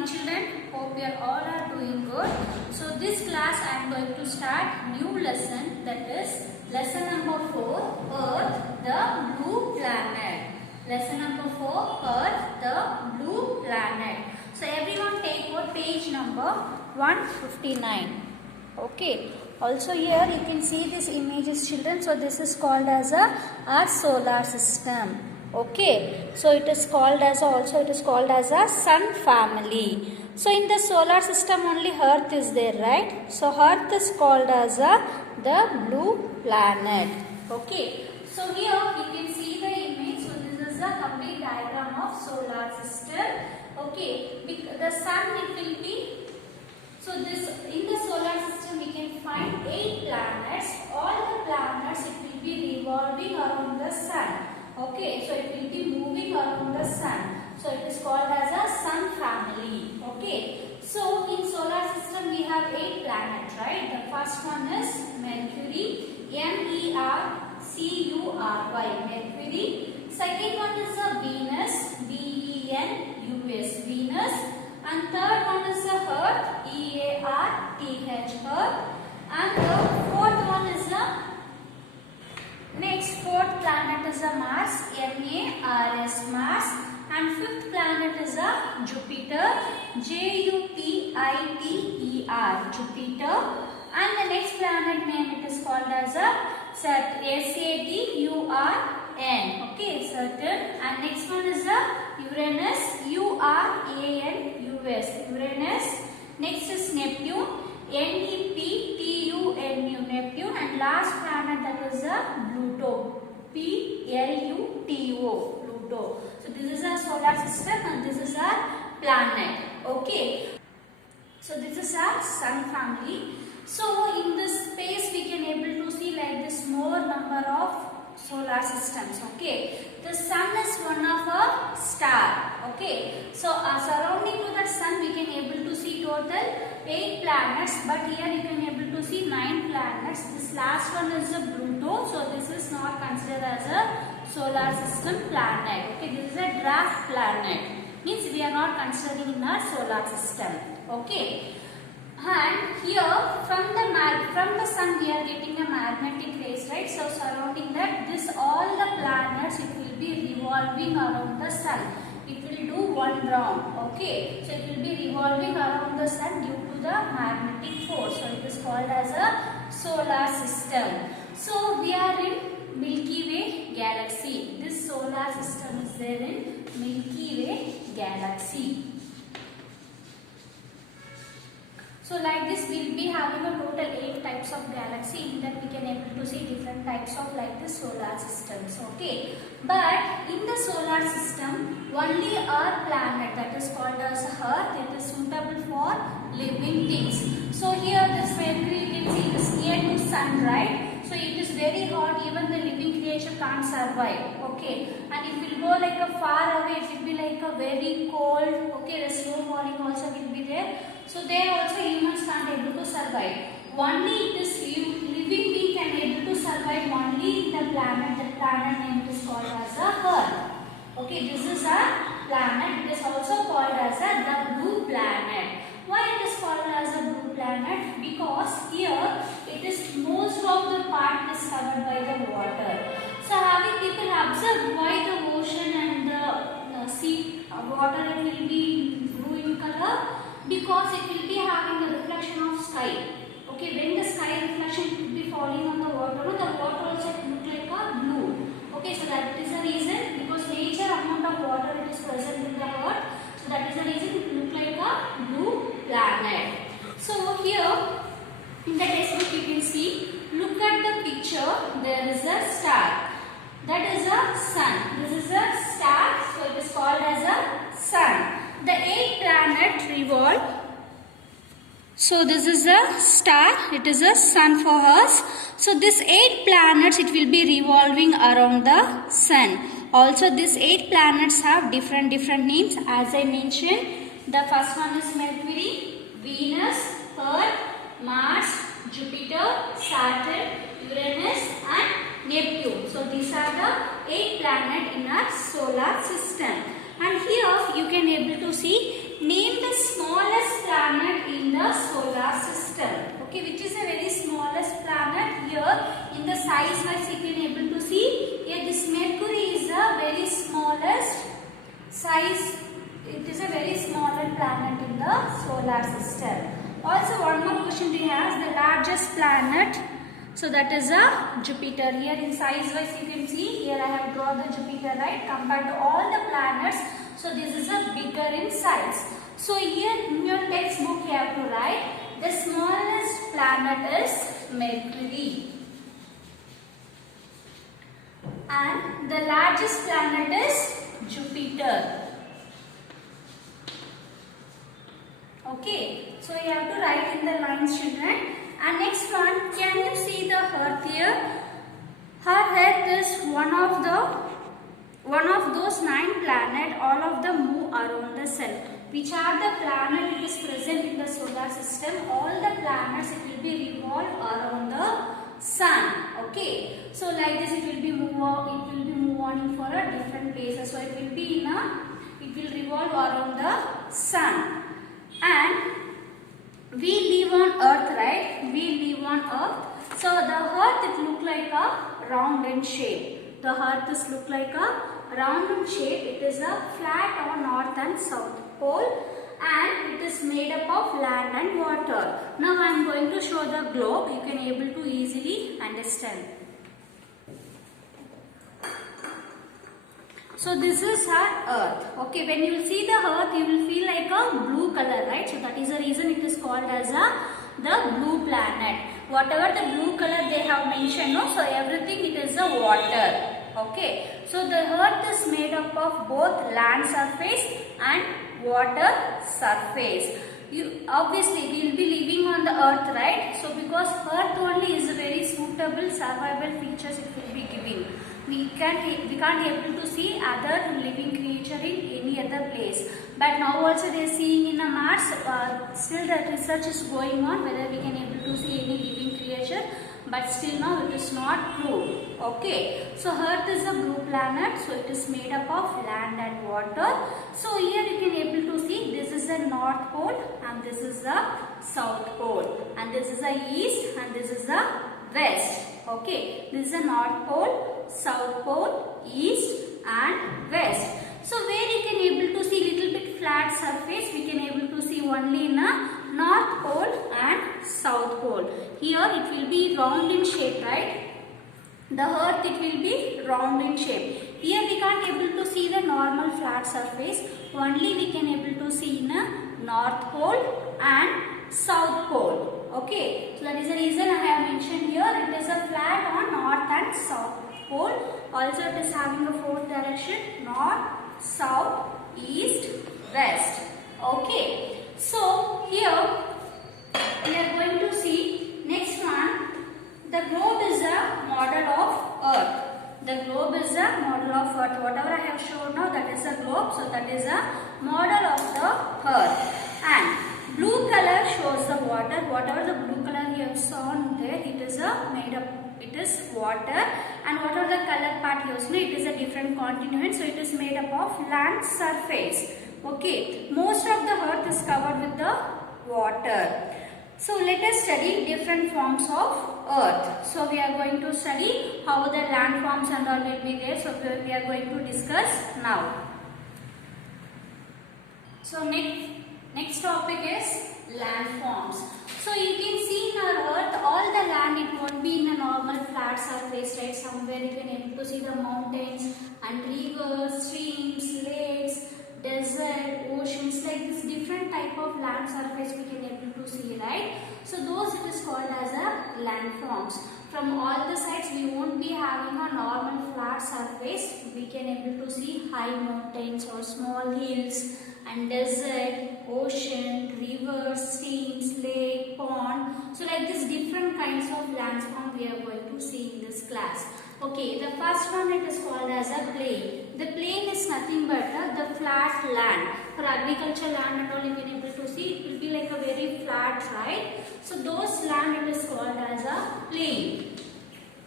morning children. Hope you all are doing good. So this class I am going to start new lesson, that is lesson number 4, Earth, the blue planet. Lesson number 4, Earth, the blue planet. So everyone take what page number 159. Okay. Also here you can see this images children. So this is called as our solar system. Okay, so it is called as a sun family. So in the solar system only Earth is there, right? So Earth is called as the blue planet. Okay, so here you can see the image. So this is a complete diagram of solar system. Okay, the sun it will be. So this in the solar system we can find 8 planets. All the planets it will be revolving around the sun. Okay, so it will be moving around the sun. So it is called as a sun family. Okay, so in solar system we have 8 planets, right? The first one is Mercury, Mercury, Mercury. Second one is Venus, Venus, Venus. And third one is Earth, Earth. And the fourth one is fourth planet is Mars, Mars, Mars. And fifth planet is Jupiter, Jupiter, Jupiter. And the next planet name it is called as Saturn, Saturn. Okay, Saturn. And next one is Uranus, Uranus, Uranus. Next is Neptune, Neptune. Neptune. And last planet that is Pluto, Pluto, Pluto. So this is our solar system and this is our planet. Okay. So this is our sun family. So in this space we can able to see like this more number of solar systems. Okay. The sun is one of a star. Okay. So surrounding to the sun we can able to see total 8 planets, but here you can able to see 9 planets. This last one is a Pluto, so this is not considered as a solar system planet. Okay, this is a dwarf planet. Means we are not considering in our solar system. Okay. And here from the sun we are getting a magnetic rays, right? So surrounding that, this all the planets it will be revolving around the sun. It will do one round. Okay, so it will be revolving around the sun due to the magnetic force. So it is called as a solar system. So we are in Milky Way galaxy. This solar system is there in Milky Way galaxy. So like this we will be having a total 8 types of galaxy. In that we can able to see different types of like the solar systems. Okay, but in the solar system only our planet that is called as Earth, it is suitable for living things. So here this Mercury you can see it is near to sun, right? So it is very hot, even the living creature can't survive. Okay, and it will go like a far away, it will be like a very cold. Okay, the snow falling also will be there. So there also humans can't able to survive. Only this living being can able to survive only in the planet. The planet name is called as Earth. Okay, this is a planet. It is also called as the blue planet. Why it is called as a blue planet? Because here it is most of the part is covered by the water. So having people observed why the ocean and the sea water it will be blue in color? Because it will be having the reflection of sky. Okay, when the sky reflection will be falling on the water also look like a blue. Okay, so that is the reason, because nature amount of water it is present in the earth. So that is the reason it look like a blue planet. So here in the textbook you can see, look at the picture, there is a star. That is a sun. This is a star, so it is called as a sun. The 8 planets revolve. So this is a star, it is a sun for us. So this 8 planets it will be revolving around the sun. Also these 8 planets have different names as I mentioned. The first one is Mercury, Venus, Earth, Mars, Jupiter, Saturn, Uranus and Neptune. So these are the 8 planets in our solar system. And here you can able to see, name the size wise you can able to see here this Mercury is a very smallest size. It is a very smaller planet in the solar system. Also one more question we have, the largest planet. So that is a Jupiter. Here in size wise you can see, here I have drawn the Jupiter, right, compared to all the planets. So this is a bigger in size. So here in your textbook you have to write the smallest planet is Mercury and the largest planet is Jupiter. Okay, so you have to write in the lines, children. And next one, can you see the Earth here? Her Earth is one of those 9 planets. All of them move around the sun. Which are the planets it is present in the solar system? All the planets it will be revolve around the sun. Okay, so like this it will be move on for a different places. So it will revolve around the sun. And we live on Earth, right? We live on Earth. So the Earth it look like a round in shape. The Earth is look like a round in shape. It is a flat on north and south pole, and it is made up of land and water. Now I am going to show the globe. You can able to easily understand. So this is our Earth. Okay, when you will see the Earth, you will feel like a blue color, right? So that is the reason it is called as the blue planet. Whatever the blue color they have mentioned, no? So everything it is a water. Okay, so the Earth is made up of both land surface and water surface. Obviously we will be living on the Earth, right? So because Earth only is a very suitable survival features it will be giving. We can't able to see other living creature in any other place. But now also they are seeing in a Mars. Still the research is going on whether we can able to see any living creature. But still now it is not proved. Okay. So Earth is a blue planet. So it is made up of land and water. So here you can able to see this is the North Pole and this is the South Pole. And this is the East and this is the West. Okay. This is the North Pole, South Pole, East and West. So where you can able to see little bit flat surface, we can able to see only in a North Pole and South Pole. Here it will be round in shape, right? The Earth it will be round in shape. Here we can't able to see the normal flat surface. Only we can able to see in a North Pole and South Pole. Okay, so that is the reason I have mentioned here. It is a flat on North and South Pole. Also it is having a 4th direction, North, South, East, West. Okay, so here we are going to see next one. The globe is a model of Earth. The globe is a model of Earth. Whatever I have shown now, that is a globe. So that is a model of the Earth. And blue color shows the water. Whatever the blue color you have shown there, it is a made up. It is water. And whatever the color part you have seen, it is a different continent. So it is made up of land surface. Okay. Most of the Earth is covered with the water. So let us study different forms of Earth. So we are going to study how the land forms and all will be there. So we are going to discuss now. So next topic is land forms. So you can see in our Earth, all the land it won't be in a normal flat surface, right? Somewhere you can able to see the mountains and rivers, streams, lakes, desert, oceans, like this different type of land surface we can able to see, right? So those it is called as a landforms. From all the sides we won't be having a normal flat surface. We can able to see high mountains or small hills and desert, ocean, rivers, streams, lake, pond. So like this different kinds of landform we are going to see in this class. Okay, the first one it is called as a plain. The plain is nothing but the flat land. For agriculture land and all you can able to see, it will be like a very flat, right? So those land it is called as a plain.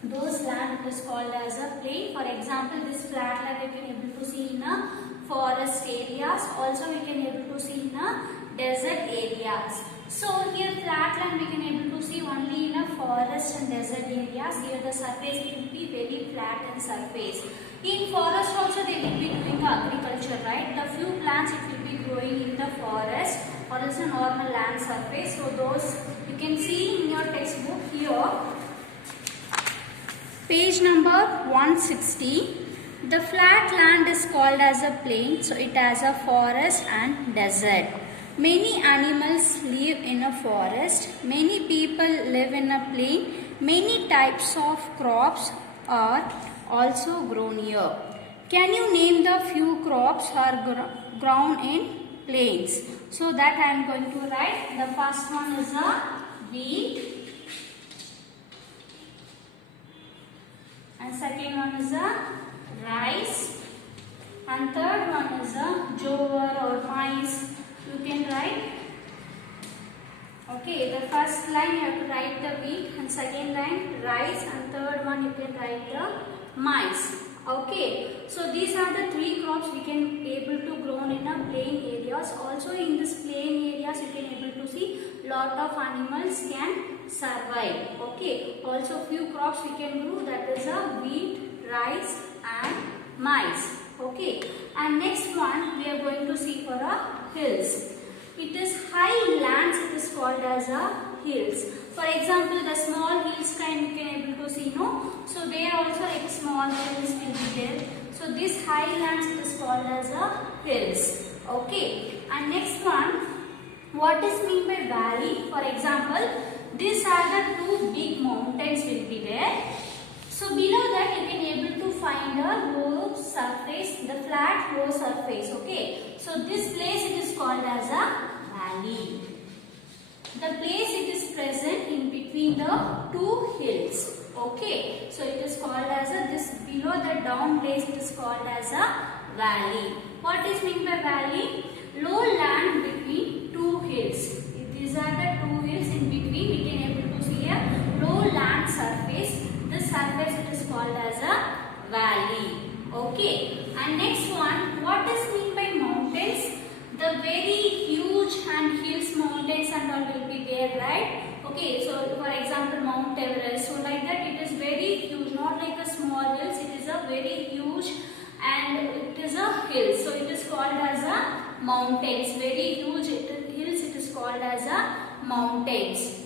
Those land it is called as a plain. For example, this flat land you can able to see in a forest areas. Also we can able to see in a desert areas. So So here flat land we can able to see only in a forest and desert areas. Here the surface will be very flat and surface. In forest also they will be doing the agriculture, right? The few plants it will be growing in the forest or else a normal land surface. So those you can see in your textbook here. Page number 160. The flat land is called as a plain, so it has a forest and desert. Many animals live in a forest. Many people live in a plain. Many types of crops are also grown here. Can you name the few crops are grown in plains? So that I am going to write. The first one is a wheat. And second one is a rice, and third one is a jowar or maize. You can write. Okay, the first line you have to write the wheat, and second line rice, and third one you can write the maize. Okay, so these are the three crops we can able to grow in a plain areas. Also in this plain areas you can able to see lot of animals can survive. Okay, also few crops we can grow, that is a wheat, rice and maize. Okay, and next one we are going to see for a hills. It is high lands, it is called as a hills. For example, the small hills kind you can able to see, no? So they are also like small hills will be there. So this high lands it is called as a hills. Okay, and next one, what is mean by valley? For example, these are the two big mountains will be there. So below that you can able to find a low surface, the flat low surface. Okay, so this place it is called as a valley. The place it is present in between the two hills. Okay, so it is called as a, this below the down place it is called as a valley. What is mean by valley? Low land between two hills. These are the two hills in between. We can able to see a low land surface. This surface it is called as a valley. Okay, and next one, what is mean by mountains? The very huge and hills, mountains and all will be there, right? Okay, so for example Mount Everest, so like that it is very huge, not like a small hills, it is a very huge and it is a hill, so it is called as a mountains. Very huge hills it is called as a mountains.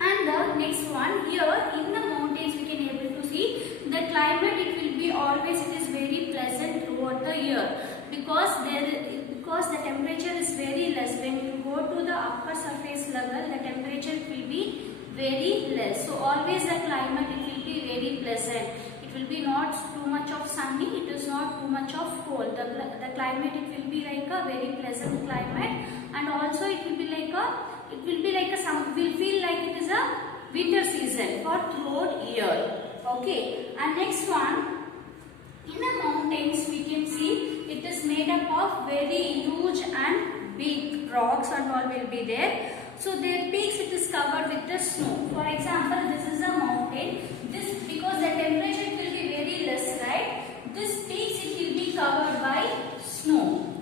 And the next one, here in the mountains we can able to see the climate it will be always it is very pleasant throughout the year, because the temperature is very less. When you go to the upper surface level, the temperature will be very less. So always the climate it will be very pleasant. It will be not too much of sunny, it is not too much of cold. The climate it will be like a very pleasant climate, and also it will be like will feel like it is a winter season for throughout year. Okay, and next one, in the mountains we can see it is made up of very huge and big rocks and all will be there. So their peaks it is covered with the snow. For example, this is a mountain. This, because the temperature will be very less, right? This peaks it will be covered by snow.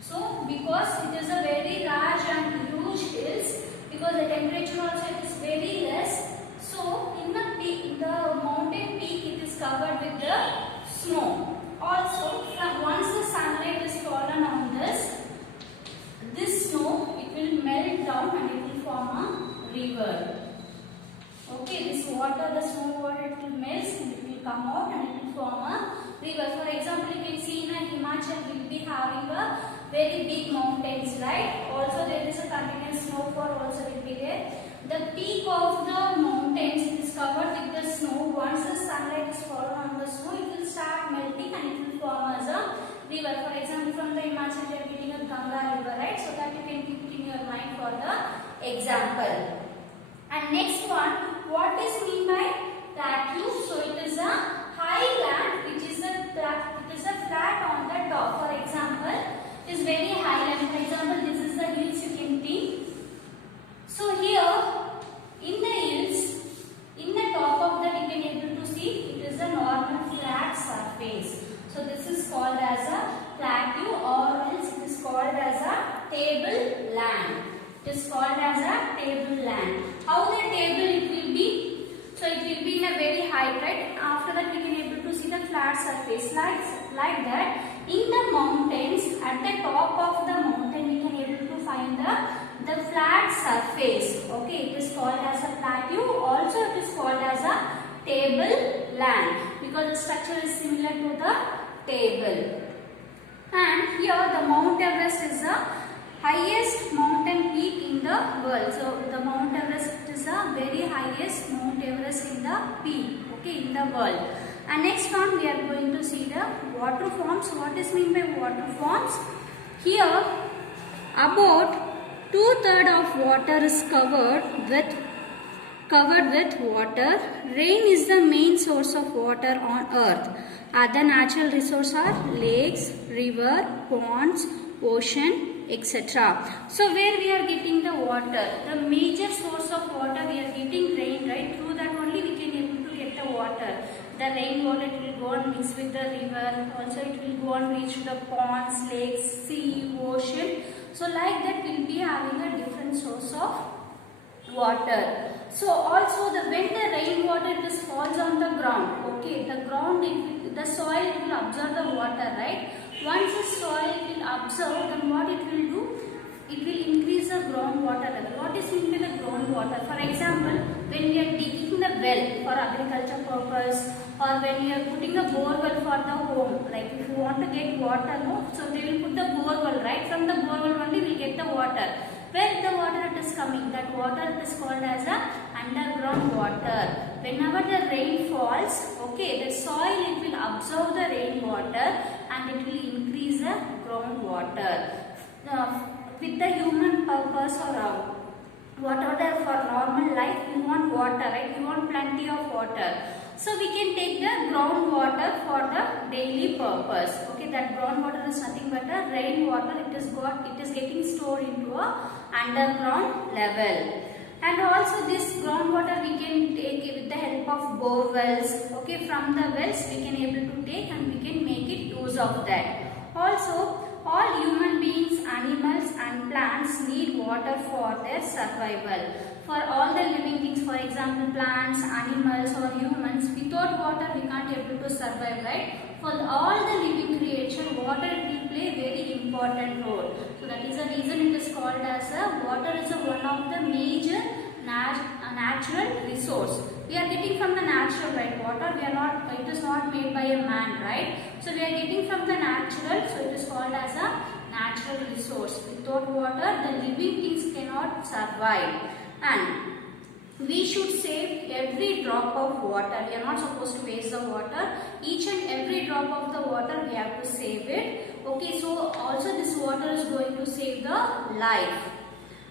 So because it is a very large and huge hills, because the temperature also it is very less. So in the peak, the mountain peak it is covered with the snow. Also, once the sunlight is fallen on this snow, it will melt down and it will form a river. Okay, this water, the snow water, it will melt and it will come out and it will form a river. For example, you can see in Himachal we will be having a very big mountains, right? Also, there is a continuous snowfall also will be there. The peak of the mountains is covered with the snow. Once the sunlight is fallen on the snow, it will start melting and it will form as a river. For example, from the Himachal we are getting a Ganga river, right? So that you can keep it in your mind for the example. And next one, what is mean by plateau? So it is a high land which is a flat on the top. For example, it is very high land. For example, this is the hills you can think. So here in the hills, in the top of that you can able to see it is a normal flat surface. So this is called as a plateau, or else it is called as a table land. called as a tableland. How the table it will be? So it will be in a very height, right? After that we can able to see the flat surface like that. In the mountains, at the top of the mountain we can able to find the flat surface. Okay, it is called as a plateau. Also it is called as a tableland because the structure is similar to the table. And here the Mount Everest is the highest mountain peak in the world. So the Mount Everest is the very highest Mount Everest in the peak, okay, in the world. And next one we are going to see the water forms. What is meant by water forms? Here about 2/3 of water is covered with water. Rain is the main source of water on earth. Other natural resources are lakes, river, ponds, ocean, etc. So where we are getting the water? The major source of water we are getting rain, right? Through that only we can able to get the water. The rainwater will go and mix with the river. Also it will go and reach the ponds, lakes, sea, ocean. So like that we will be having a different source of water. So also when the rainwater just falls on the ground, okay, the soil will absorb the water, right? Once the soil will absorb, then what it will do? It will increase the groundwater level. What is meant by the groundwater? For example, when we are digging the well for agriculture purpose, or when we are putting a borewell for the home, like if you want to get water, no, so they will put the borewell, right? From the borewell only we will get the water. Where the water it is coming, that water is called as a underground water. Whenever the rain falls, okay, the soil it will absorb the rainwater and it will increase the groundwater. With the human purpose or whatever for normal life, we want water, right? We want plenty of water. So we can take the groundwater for the daily purpose. Okay, that groundwater is nothing but a rainwater. It is getting stored into a underground level. And also this groundwater we can take with the help of bore wells. Okay, from the wells we can able to take and we can make it use of that. Also, all human beings, animals and plants need water for their survival. For all the living things, for example plants, animals or humans, without water we can't able to survive, right? For all the living creature, water will play very important role. So that is the reason it is called as water is one of the major natural resource. We are getting from the natural, right? Water it is not made by a man, right? So we are getting from the natural, so it is called as a natural resource. Without water the living things cannot survive. And we should save every drop of water. We are not supposed to waste the water. Each and every drop of the water we have to save it. Okay, so also this water is going to save the life.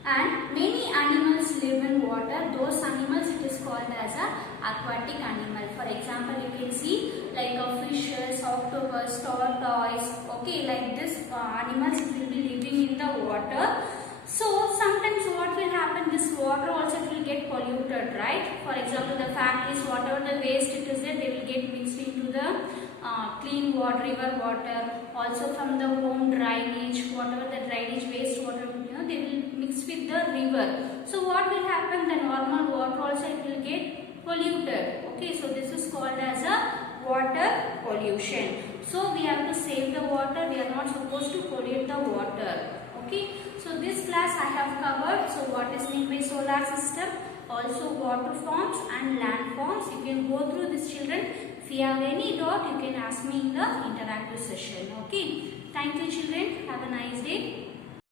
And many animals live in water. Those animals it is called as a aquatic animal. For example, you can see like fishes, octopus, tortoise. Okay, like this animals will be living in the water. So sometimes what will happen, this water also will get polluted, right? For example, the factories, whatever the waste it is there, they will get mixed into the clean water, river water. Also from the home drainage, whatever the drainage waste water, they will mix with the river. So what will happen, the normal water also it will get polluted. Okay, so this is called as a water pollution. So we have to save the water. We are not supposed to pollute the water. Okay, so this class I have covered. So what is meant by solar system, also water forms and land forms. You can go through this, children. If you have any doubt, you can ask me in the interactive session. Okay, thank you children. Have a nice day.